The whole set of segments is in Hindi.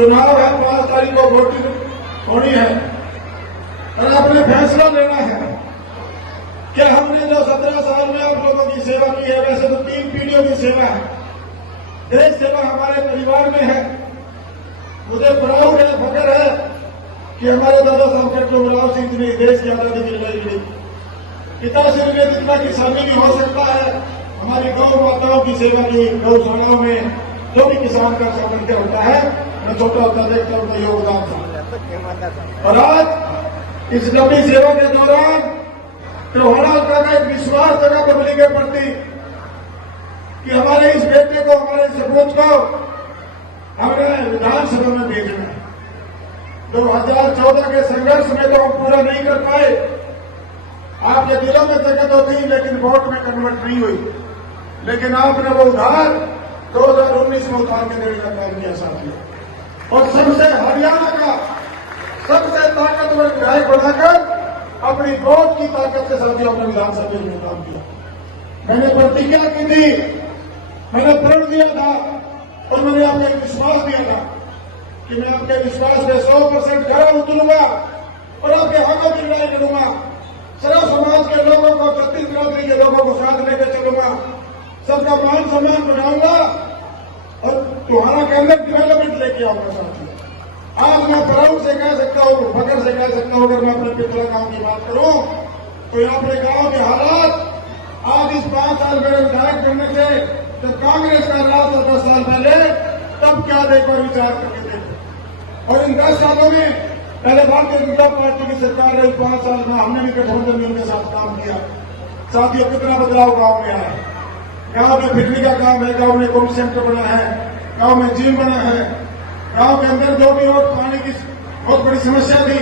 चुनाव है, 5 तारीख को वोटिंग होनी है और आपने फैसला लेना है कि हमने जो 17 साल में आप लोगों की सेवा की है, वैसे तो 3 पीढ़ियों की सेवा है, देश सेवा हमारे परिवार में है। मुझे प्राउड है, फख्र है कि हमारे दादा साहब डॉक्टर मुराद सिंह ने देश की आजादी की लड़ाई लड़ी। पिताश्री ने जितना किसानी भी हो सकता है, हमारी गौ माताओं की सेवा की, गौशालाओं में जो भी किसान का सामर्थ्य होता है, मैं छोटा होता देखता उनका योगदान था। और आज इस लंबी सेवा के दौरान त्योहारा का एक विश्वास जगा पब्लिक के प्रति कि हमारे इस बेटे को, हमारे सपूत को हमें विधानसभा में भेजना है। 2014 के संघर्ष में तो हम पूरा नहीं कर पाए, आपके दिलों में ताकत होती, लेकिन वोट में कन्वर्ट नहीं हुई। लेकिन आपने वो उधार 2019 में उतार के देने का काम किया साथियों। और सबसे हरियाणा का सबसे ताकतवर विधायक बनाकर अपनी वोट की ताकत से साथियों अपने विधानसभा में काम किया। मैंने प्रतिज्ञा की थी, मैंने प्रण दिया था और मैंने आपको एक विश्वास दिया था कि मैं आपके विश्वास में 100% खरा उतरूंगा और आपके हकों की लड़ाई लड़ूंगा। सर्व समाज के लोगों को, 36 बिरादरी के लोगों को साथ लेकर चलूंगा, सबका मान सम्मान बनाऊंगा और तुम्हारा के अंदर डेवलपमेंट लेके आऊंगा साथियों। आज मैं प्राउड से कह सकता हूं, फख्र से कह सकता हूं, अगर मैं अपने पिछले गांव की बात करूं तो यहाँ अपने गांव के हालात आज इस 5 साल मेरे विधायक बनने से जब कांग्रेस का राज था 10 साल पहले, तब क्या देखो विचार करके देखो। और इन 10 सालों में पहले भारतीय जनता पार्टी की सरकार रही, 5 साल में हमने भी गठबंधन में उनके साथ काम किया। साथियों कितना बदलाव गांव में आया, गांव में बिजली का काम है, गांव में कोविड सेंटर बना है, गांव में जिम बना है, गांव के अंदर जो भी और पानी की बहुत बड़ी समस्या थी,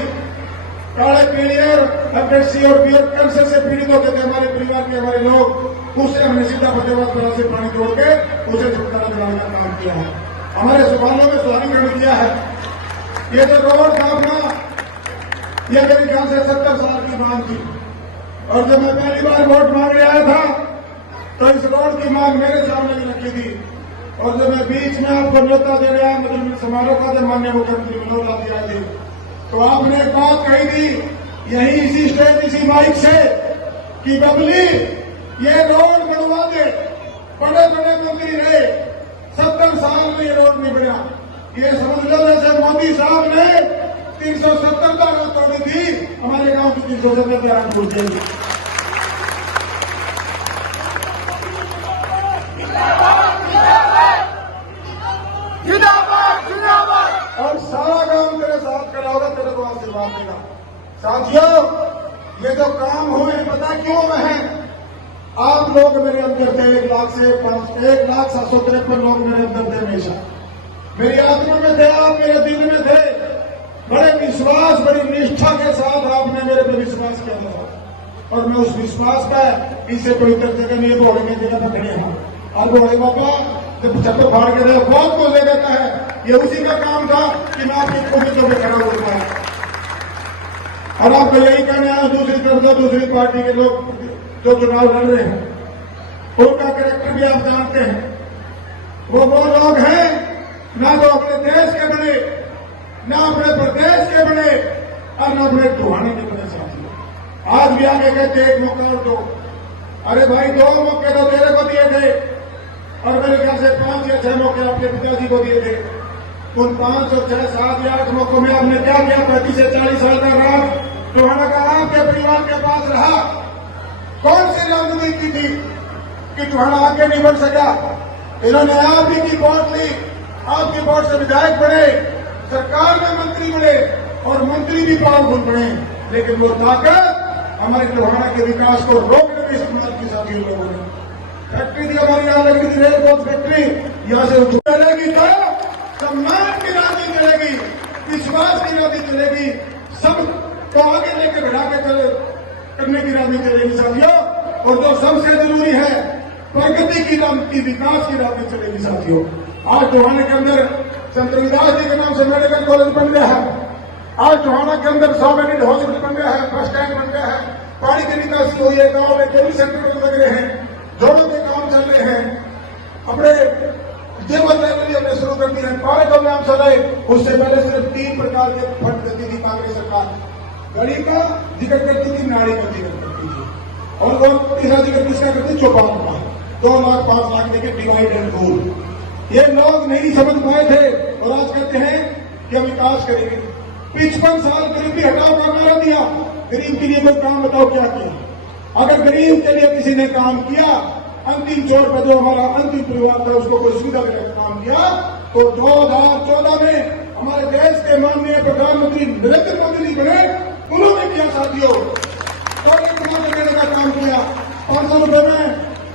काले पीलिया और एपिलेप्सी और बियर कैंसर से पीड़ित होते थे हमारे परिवार के हमारे लोग, उससे हमने सीधा फतेहाबाद बना से पानी जोड़ के उसे छुटकारा दिलाने का काम किया है। हमारे सुखालों में सुधारीकरण किया है। ये जो रोड था अपना, ये मेरे ख्याल से 70 साल की मांग थी और जब मैं पहली बार वोट मांगने आया था तो इस रोड की मांग मेरे सामने भी रखी थी। और जब मैं बीच में आपको न्योता देने आया, मतलब समारोह का जब माननीय मुख्यमंत्री मनोहर लाल आए थे, तो आपने एक बात कही थी यही इसी स्टेज, इसी माइक से कि बबली ये रोड बनवा दे। बड़े बड़े मंत्री रहे, 70 साल में ये रोड नहीं बना। ये समझ लो जैसे मोदी साहब ने 370 का रोड तोड़ी थी, हमारे गांव की 370 पे आप बोलते हैं। और सारा काम तेरे साथ खड़ा होगा, तेरे को आशीर्वाद देगा। साथियों, ये जो काम हुए पता क्यों है? आप लोग मेरे अंदर थे, 1,753 लोग मेरे अंदर थे, हमेशा मेरी आत्मा में थे, आप मेरे दिल में थे। बड़े विश्वास, बड़ी निष्ठा के साथ आपने मेरे पे विश्वास किया था और मैं उस विश्वास पर इससे पवित्र जगह में बोले के जगह पर खड़े हैं। और बोले बाबा जब छत्तर फाड़ के रहे, बहुत को ले देता है, ये उसी का काम था कि मैं आपकी उम्मीदों में खड़ा होता है। और आपको यही कहना है, दूसरी तरफ से दूसरी पार्टी के लोग जो चुनाव लड़ रहे हैं, उनका कैरेक्टर भी आप जानते हैं। वो लोग हैं ना तो अपने देश के बने, ना अपने प्रदेश के बने और ना अपने टोहाने के बने। साथियों, आज भी आगे कहते एक मौका और दो। अरे भाई, 2 मौके तो तेरे को दिए थे और मेरे ख्याल से 5 या 6 मौके आपके पिताजी को दिए थे। उन 5 और 6, 7 या 8 मौकों में आपने क्या किया? 35 से 40 साल का राज टोहाना का आपके परिवार के पास रहा। कौन सी राजनीति थी कि टोहाना आगे नहीं बढ़ सका? इन्होंने आप ही की वोट ली, आपकी वोट से विधायक बने, सरकार में मंत्री बने और मंत्री भी पावरफुल बने, लेकिन वो ताकत हमारे टोहाना के विकास को रोकने में इस्तेमाल की। साथियों, लोगों ने फैक्ट्री थी हमारी, यहाँ लगी थी रेलपोत फैक्ट्री, यहाँ से चलेगी तो सम्मान की राजनीति चलेगी, विश्वास की राजनीति चलेगी, सब को आगे लेकर बढ़ा के करने की राजनीति चलेगी। साथियों, और जो सबसे जरूरी है, प्रगति की राजनीति, विकास की राजनीति चलेगी। साथियों, आज टोहाना के अंदर संत रविदास जी के नाम से मेडिकल कॉलेज बन गया है। आज टोहाना के अंदर 100 बेडेड हॉस्पिटल बन गया है, बस स्टैंड बन गया है, पानी की निकासी हुई है, गांव में कोविड सेंटर लग रहे हैं, जोड़ों के काम चल रहे हैं, अपने जेवर लाइब्रेरी हमने शुरू कर दी है, पार्क में हम सजाए। उससे पहले सिर्फ 3 प्रकार के फंड देती थी कांग्रेस सरकार। गरीब का जिक्र करती थी, नारी का जिक्र करती थी, और वो तीसरा जिक्र किसका करती? चौपाल का। 2 लाख 5 लाख देके डिवाइड एंड रूल। ये लोग नहीं समझ पाए थे और आज कहते हैं कि हम विकास करेंगे। 55 साल गरीबी हटाओ का नारा दिया, गरीब के लिए कोई काम बताओ क्या किया? अगर गरीब के लिए किसी ने काम किया, अंतिम छोर पर जो हमारा अंतिम परिवार था उसको कोई सुविधा देने का काम किया, तो 2014 में हमारे देश के माननीय प्रधानमंत्री नरेंद्र मोदी जी बने, उन्होंने किया साथियों, देने का काम किया। 500 रुपए में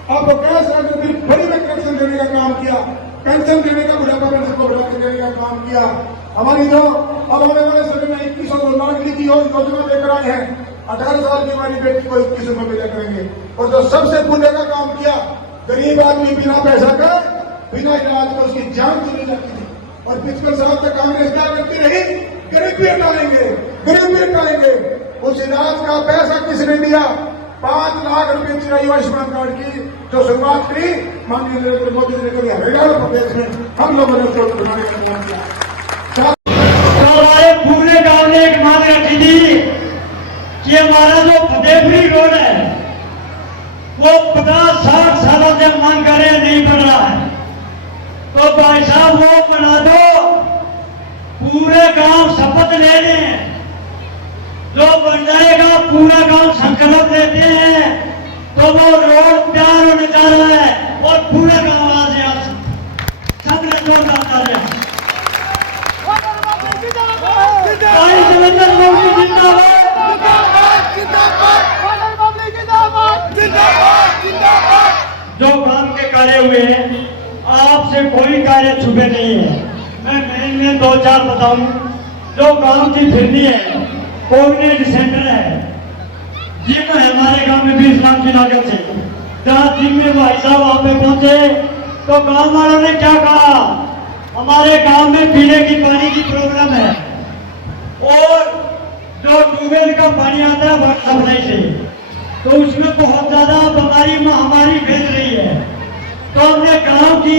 आपको गैस सिलेंडर बड़ी में कनेक्शन देने का काम किया, पेंशन देने का, बुढ़ापा पेंशन को बढ़ा देने का काम किया। हमारी जो अब होने वाले समय में 2100 नागरिक की योजना लेकर आए हैं, 18 साल की हमारी बेटी को 21 रुपए मिला करेंगे। और जो सबसे पुण्य का काम किया, गरीब आदमी बिना पैसा का, बिना इलाज का उसकी जान चली जाती थी। और 55 साल तक कांग्रेस क्या करती रही? गरीबी हटाएंगे, गरीबी हटाएंगे। उस इलाज का पैसा किसने दिया? 5 लाख रुपए की आयुष्मान कार्ड की जो शुरुआत की माननीय नरेंद्र मोदी ने करी, हरियाणा प्रदेश में हम लोगों ने उसको बनाने का काम किया। तो हमारे पूरे गांव ने एक मांग रखी थी कि हमारा जो फतेहपुरी रोड है वो 50-60 सालों से मांग कर रहे नहीं बन रहा है, तो भाई साहब वो बना दो। पूरे गांव शपथ ले लें, जो बन जाएगा पूरा गांव संकल्प लेते हैं, तो वो रोड तैयार होने जा रहा है और पूरा गांव आज यहाँ सबने जोरदार तालियां। भाई देवेंद्र मोदी जिंदाबाद, जो काम के कार्य हुए हैं, आपसे कोई कार्य छुपे नहीं है। मैं मेन में 2-4 बताऊं। जो गांव की फिरनी है, कोऑर्डिनेट सेंटर है, जिम है हमारे गांव में 20 लाख की लागत से। जहां जिम में भाई साहब वहां पे पहुंचे तो गांव वालों ने क्या कहा? हमारे गांव में पीने की पानी की प्रॉब्लम है और जो ट्यूबवेल का पानी आता है वाटर सप्लाई से, तो उसमें बहुत ज्यादा बीमारी महामारी फैल रही है। तो हमने गांव की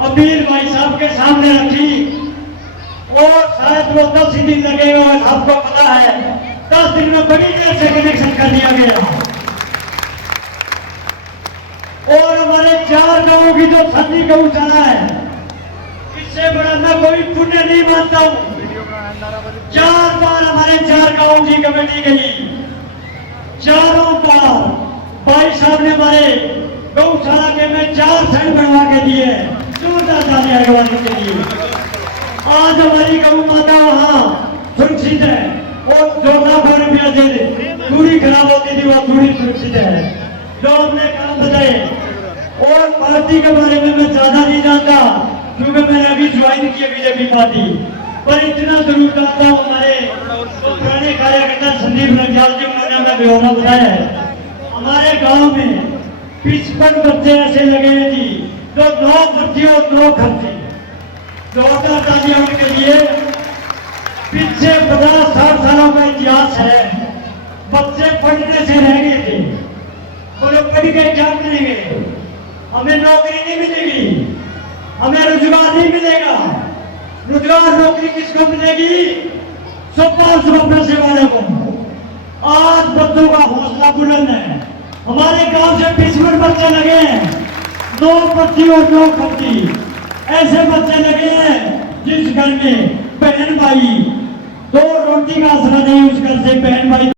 अपील भाई साहब के सामने रखी और शायद वो 10 दिन लगेगा, आपको पता है 10 दिन में बड़ी देर से कनेक्शन कर दिया गया। और हमारे 4 गांवों की जो संधि गौशाला है, इससे बड़ा मैं कोई पुण्य नहीं मानता हूं। 4 बार हमारे 4 गांवों की कमेटी गई, चारों बार भाई साहब ने हमारे गौशाला के में 4 सेंट बनवा के दिए, जोरदार तालियां लगवाने के लिए। आज हमारी गौ माता वहाँ सुरक्षित है और जो लाखों रुपया दे दूरी खराब होती थी वो दूरी सुरक्षित है। जो हमने काम बताए, और पार्टी के बारे में मैं ज्यादा नहीं जानता क्योंकि मैंने अभी ज्वाइन किया बीजेपी पार्टी, पर इतना जरूर जानता हूँ हमारे पुराने कार्यकर्ता संदीप रंजाल जी, उन्होंने हमें ब्यौरा बताया है। हमारे गांव में 55 बच्चे ऐसे लगे हैं जी, जो 9 बच्चे और 9 खर्चे। जोरदार तालियां उनके लिए। पीछे 50-60 सालों का इतिहास है। बच्चे पढ़ने से रह गए थे, बोले पढ़ के क्या करेंगे? हमें नौकरी नहीं मिलेगी, हमें रोजगार नहीं मिलेगा। रोजगार नौकरी किसको मिलेगी? 100-500 पैसे वाले को। आज बच्चों का हौसला बुलंद है। हमारे गांव से 55 बच्चे लगे हैं, 9 बच्ची और 9 बच्ची, ऐसे बच्चे लगे हैं जिस घर में बहन भाई 2 रोटी का आसरा नहीं, उस घर से बहन भाई